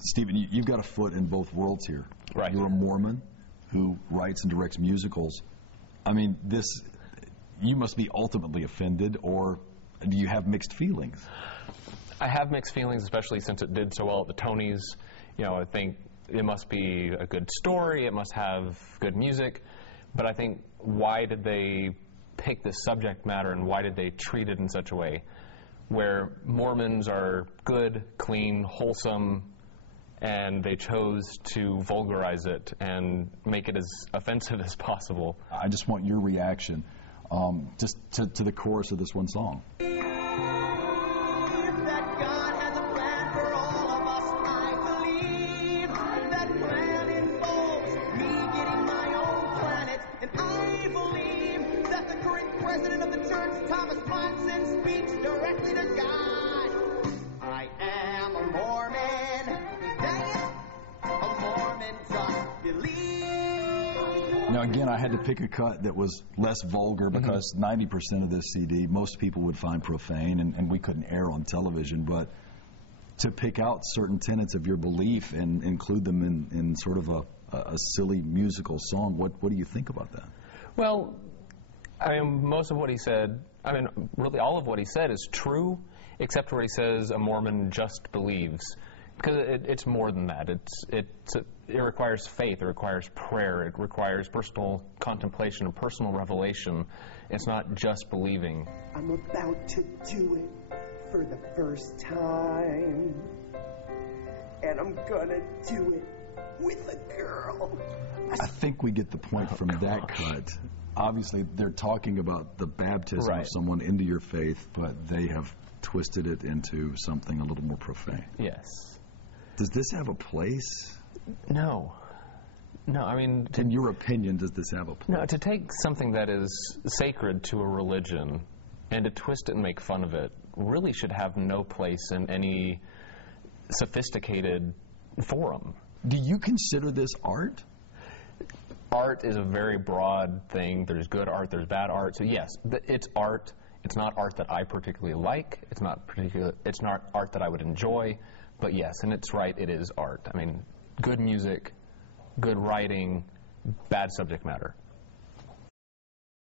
Stephen, you've got a foot in both worlds here. Right. You're a Mormon who writes and directs musicals. I mean, you must be ultimately offended, or do you have mixed feelings? I have mixed feelings, especially since it did so well at the Tonys. You know, I think it must be a good story, it must have good music, but I think, why did they pick this subject matter, and why did they treat it in such a way where Mormons are good, clean, wholesome, and they chose to vulgarize it and make it as offensive as possible? I just want your reaction just to the chorus of this one song. Now, again, I had to pick a cut that was less vulgar because 90% of this CD, most people would find profane, and we couldn't air on television. But to pick out certain tenets of your belief and include them in sort of a silly musical song, what do you think about that? Well, I mean, most of what he said, I mean, really all of what he said is true, except where he says a Mormon just believes. Because it's more than that. It requires faith, it requires prayer, it requires personal contemplation and personal revelation. It's not just believing. I'm about to do it for the first time, and I'm gonna do it with a girl. I think we get the point from that cut. Obviously, they're talking about the baptism of someone into your faith, but they have twisted it into something a little more profane. Yes. Does this have a place? No. No, I mean... In your opinion, does this have a place? No, to take something that is sacred to a religion and to twist it and make fun of it really should have no place in any sophisticated forum. Do you consider this art? Art is a very broad thing. There's good art, there's bad art. So yes, it's art. It's not art that I particularly like. It's not art that I would enjoy. But yes, and it's right, it is art. I mean, good music, good writing, bad subject matter.